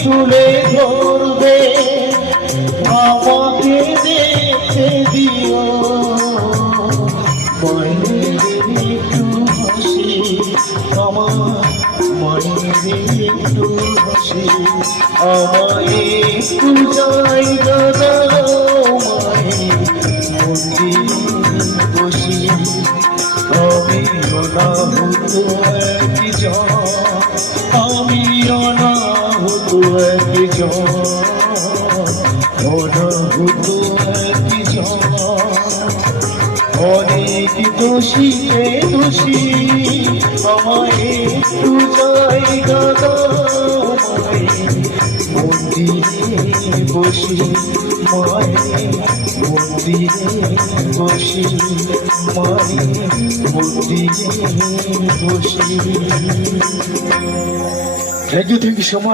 তুলে ধরবে আমাকে দেখতে দিও মায়ের একটু হাসি আমার মায়ের একটু হাসি আমায় একটু জায়গা দাও মায়ের মন্দিরে বসি আমি অনাহুত একজন আমি অনাহুত একজন অনাহুত একজন অনেক দোষীকে দোষী আমায় একটু জায়গা দাও মায়ের মন্দিরে বসি মায়ের মন্দিরে বসি মায়ের মন্দিরে বসি। Thank you so much.